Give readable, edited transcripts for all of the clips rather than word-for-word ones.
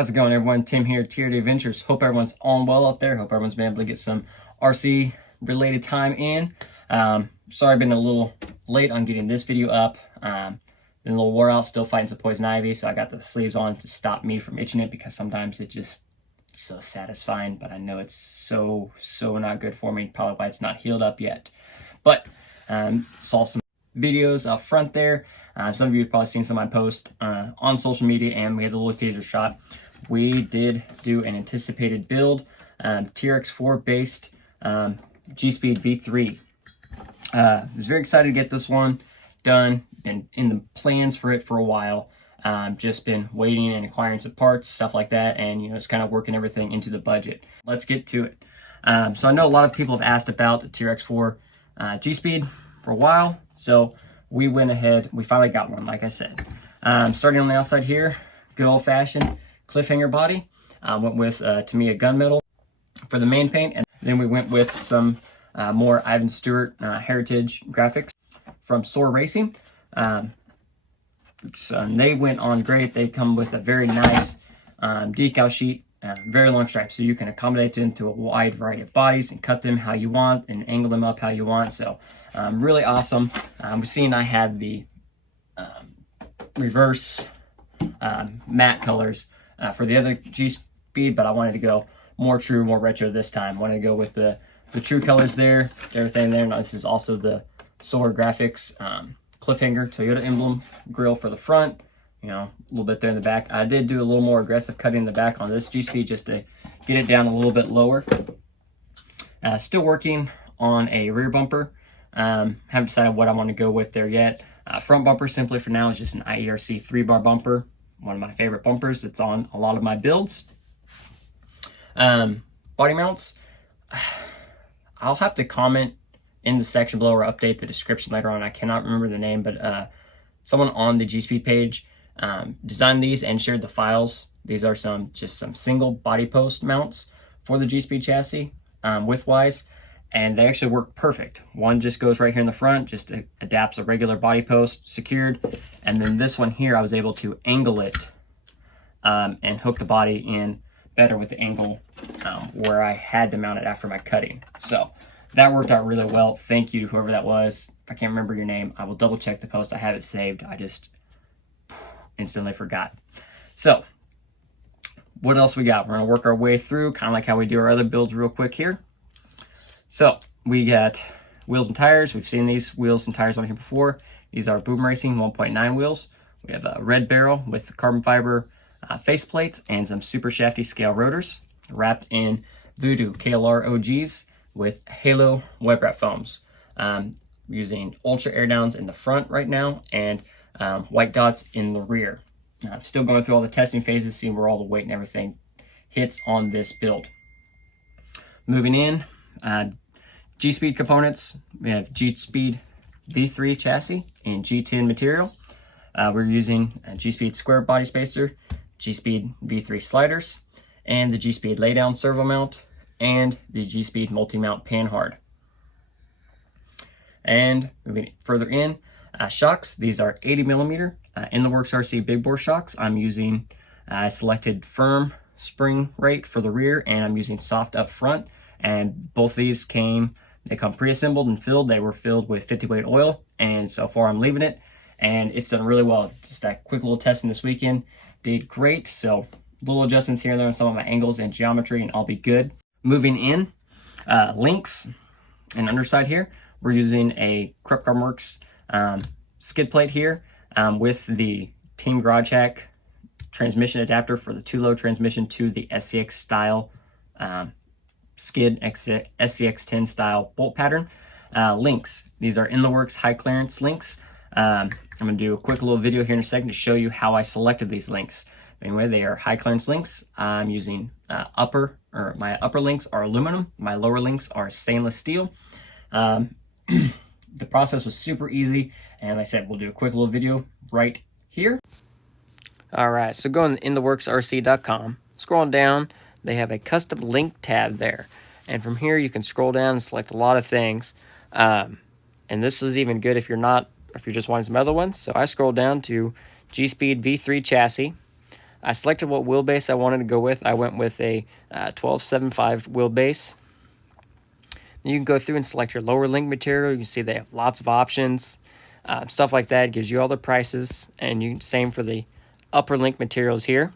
How's it going, everyone? Tim here, TRX Adventures. Hope everyone's on well out there. Hope everyone's been able to get some RC related time in. Sorry I've been a little late on getting this video up. Been a little wore out, still fighting some poison ivy, so I got the sleeves on to stop me from itching it, because sometimes it's just so satisfying, but I know it's so not good for me. Probably why it's not healed up yet. But saw some videos up front there. Some of you have probably seen some of my posts on social media, and we had a little teaser shot. We did do an anticipated build, TRX-4 based Gspeed V3. I was very excited to get this one done. Been in the plans for it for a while. Just been waiting and acquiring some parts, stuff like that, and it's kind of working everything into the budget. Let's get to it. So I know a lot of people have asked about the TRX-4 Gspeed for a while, so we went ahead, we finally got one, like I said. Starting on the outside here, good old-fashioned cliffhanger body. Went with Tamiya gunmetal for the main paint, and then we went with some more Ivan Stewart heritage graphics from Soar Racing. So they went on great. They come with a very nice decal sheet, very long stripes, so you can accommodate them to a wide variety of bodies and cut them how you want and angle them up how you want. So really awesome. We've seen I had the reverse matte colors for the other Gspeed, but I wanted to go more true, more retro this time. Wanted to go with the true colors there, everything there. Now, this is also the Solar Graphics cliffhanger Toyota emblem grill for the front, a little bit there in the back. I did do a little more aggressive cutting in the back on this Gspeed just to get it down a little bit lower. Still working on a rear bumper. Haven't decided what I want to go with there yet. Front bumper simply for now is just an IERC 3-bar bumper, one of my favorite bumpers. It's on a lot of my builds. Body mounts, I'll have to comment in the section below or update the description later on. I cannot remember the name, but someone on the Gspeed page designed these and shared the files. These are just some single body post mounts for the Gspeed chassis, widthwise, and they actually work perfect. One just goes right here in the front, just adapts a regular body post secured, and then this one here I was able to angle it and hook the body in better with the angle where I had to mount it after my cutting. So that worked out really well. Thank you to whoever that was. If I can't remember your name, I will double check the post. I have it saved. I just instantly forgot. So what else we got? We're gonna work our way through, kind of like how we do our other builds real quick here. So we got wheels and tires. We've seen these wheels and tires on here before. These are Boom Racing 1.9 wheels. We have a red barrel with carbon fiber face plates and some super shafty scale rotors wrapped in Voodoo KLR OGs with Halo web wrap foams. Using ultra air downs in the front right now and white dots in the rear. I'm still going through all the testing phases, seeing where all the weight and everything hits on this build. Moving in, Gspeed components. We have Gspeed V3 chassis in G10 material. We're using a Gspeed square body spacer, Gspeed V3 sliders, and the Gspeed laydown servo mount, and the Gspeed multi-mount panhard. And moving further in, shocks. These are 80 millimeter in the Works RC big bore shocks. I'm using selected firm spring rate for the rear, and I'm using soft up front. And both these come pre-assembled and filled. They were filled with 50 weight oil, and so far I'm leaving it, and it's done really well. Just that quick little testing this weekend did great. So little adjustments here and there on some of my angles and geometry, and I'll be good. Moving in, links and underside here, we're using a Krupp Works skid plate here with the Team Garage Hack transmission adapter for the 2-low transmission to the SCX style skid SCX10 style bolt pattern. Links, these are in the works high clearance links. I'm going to do a quick little video here in a second to show you how I selected these links. Anyway, they are high clearance links. I'm using my upper links are aluminum. My lower links are stainless steel. The process was super easy, and like I said, we'll do a quick little video right here. All right, so go in theworksrc.com, scrolling down, they have a custom link tab there, and from here you can scroll down and select a lot of things. And this is even good if you're just wanting some other ones. So I scrolled down to Gspeed V3 chassis. I selected what wheelbase I wanted to go with. I went with a 12.75 wheelbase. You can go through and select your lower link material. You can see they have lots of options, stuff like that. It gives you all the prices, and you same for the upper link materials here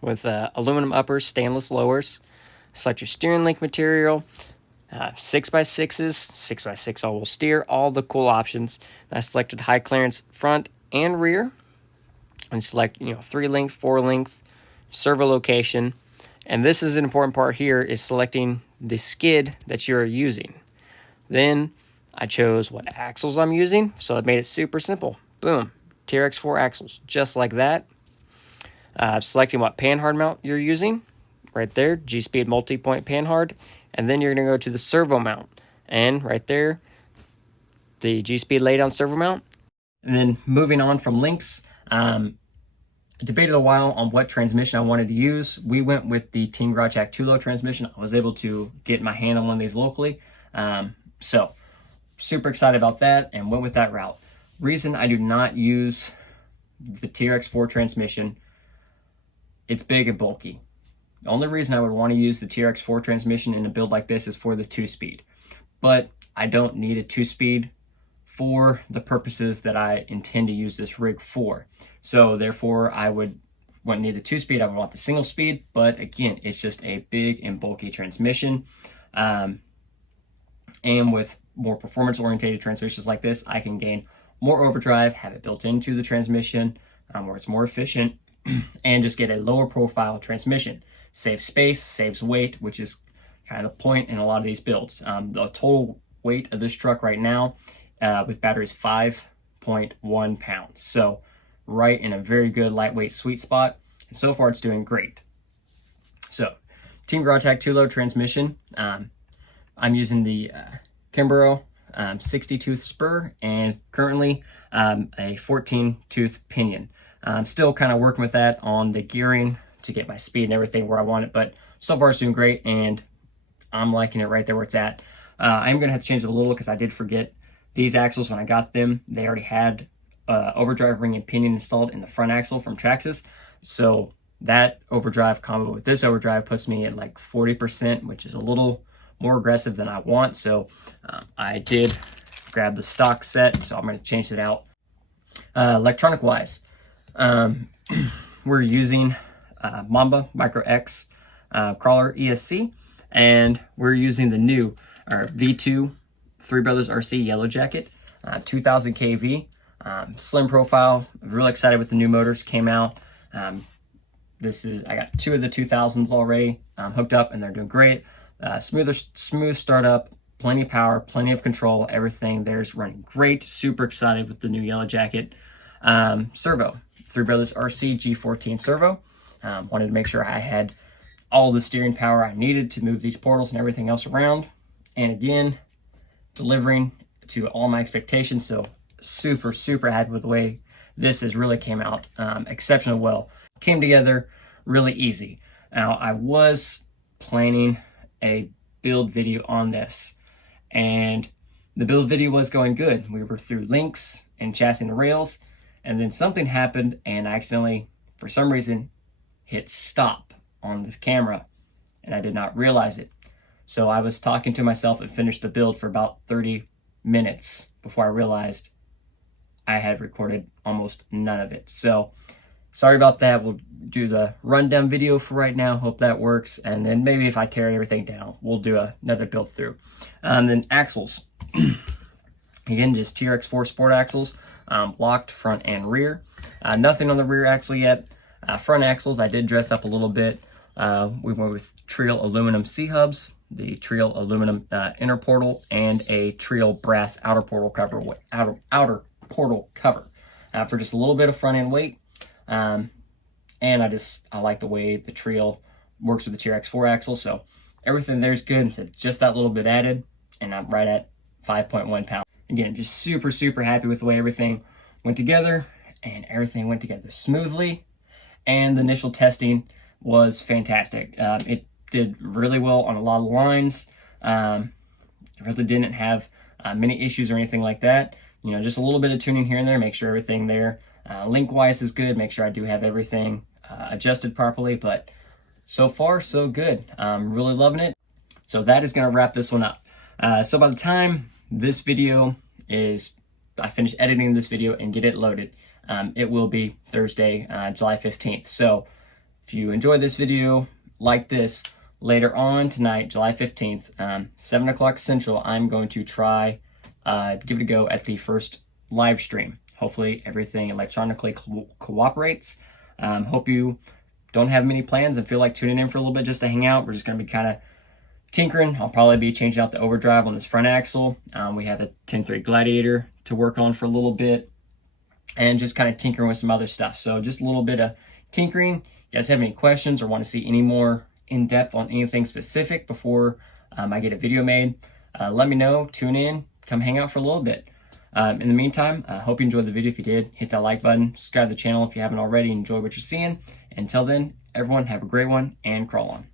with aluminum uppers, stainless lowers. Select your steering link material, 6x6s, 6x6 all-wheel steer, all the cool options. I selected high clearance front and rear, and select 3 length, 4 length, servo location. And this is an important part here, is selecting the skid that you're using. Then I chose what axles I'm using, so it made it super simple. Boom, TRX-4 axles, just like that. Selecting what panhard mount you're using, right there, Gspeed multi-point panhard. And then you're going to go to the servo mount, and right there, the Gspeed laydown servo mount. And then moving on from links, debated a while on what transmission I wanted to use. We went with the Team Garage Hack 2-low transmission. I was able to get my hand on one of these locally. So super excited about that and went with that route. Reason I do not use the TRX-4 transmission, it's big and bulky. The only reason I would want to use the TRX-4 transmission in a build like this is for the 2-speed. But I don't need a 2-speed for the purposes that I intend to use this rig for. So therefore I wouldn't need the 2-speed, I would want the single speed, but again, it's just a big and bulky transmission. And with more performance oriented transmissions like this, I can gain more overdrive, have it built into the transmission where it's more efficient, and just get a lower profile transmission. Saves space, saves weight, which is kind of the point in a lot of these builds. The total weight of this truck right now with batteries 5.1 pounds. So right in a very good lightweight sweet spot. And so far it's doing great. So Team Garage Hack 2-low transmission. I'm using the Kimbrough 60-tooth spur and currently a 14-tooth pinion. I'm still kind of working with that on the gearing to get my speed and everything where I want it, but so far it's doing great and I'm liking it right there where it's at. I'm going to have to change it a little because I did forget these axles when I got them. They already had overdrive ring and pinion installed in the front axle from Traxxas. So that overdrive combo with this overdrive puts me at like 40%, which is a little more aggressive than I want. So I did grab the stock set, so I'm going to change it out. Electronic wise, we're using Mamba Micro X crawler ESC, and we're using the new V2 Three Brothers RC Yellow Jacket, 2000 kV, slim profile. I'm really excited with the new motors came out. I got 2 of the 2000s already hooked up, and they're doing great. Smooth startup, plenty of power, plenty of control. Everything there's running great. Super excited with the new Yellow Jacket. Servo, Three Brothers RC G14 servo. Wanted to make sure I had all the steering power I needed to move these portals and everything else around. And again, delivering to all my expectations. So super happy with the way this has really came out exceptionally well. Came together really easy. Now I was planning a build video on this, and the build video was going good. We were through links and chassis and rails, and then something happened and I accidentally, for some reason, hit stop on the camera and I did not realize it. So I was talking to myself and finished the build for about 30 minutes before I realized I had recorded almost none of it. So sorry about that. We'll do the rundown video for right now. Hope that works. And then maybe if I tear everything down, we'll do another build through. Then axles. Again, just TRX-4 sport axles, locked front and rear. Nothing on the rear axle yet. Front axles, I did dress up a little bit. We went with Trio aluminum C-hubs, the Trio aluminum inner portal, and a Trio brass outer portal cover. Outer portal cover for just a little bit of front end weight. And I like the way the Trio works with the TRX-4 axle. So everything there's good. And so just that little bit added, and I'm right at 5.1 pounds. Again, just super happy with the way everything went together, and everything went together smoothly. And the initial testing was fantastic. It did really well on a lot of lines. Really didn't have many issues or anything like that. Just a little bit of tuning here and there, make sure everything there Link-wise is good. Make sure I do have everything adjusted properly, but so far, so good. I'm really loving it. So that is going to wrap this one up. So by the time this video I finish editing this video and get it loaded, it will be Thursday, July 15th. So if you enjoyed this video, like this, later on tonight, July 15th, 7 o'clock Central, I'm going to try, give it a go at the first live stream. Hopefully everything electronically cooperates. Hope you don't have many plans and feel like tuning in for a little bit just to hang out. We're just going to be kind of tinkering. I'll probably be changing out the overdrive on this front axle. We have a 10.3 Gladiator to work on for a little bit and just kind of tinkering with some other stuff. So just a little bit of tinkering. You guys have any questions or want to see any more in-depth on anything specific before I get a video made, let me know. Tune in. Come hang out for a little bit. In the meantime, I hope you enjoyed the video. If you did, hit that like button. Subscribe to the channel if you haven't already. Enjoy what you're seeing. Until then, everyone have a great one and crawl on.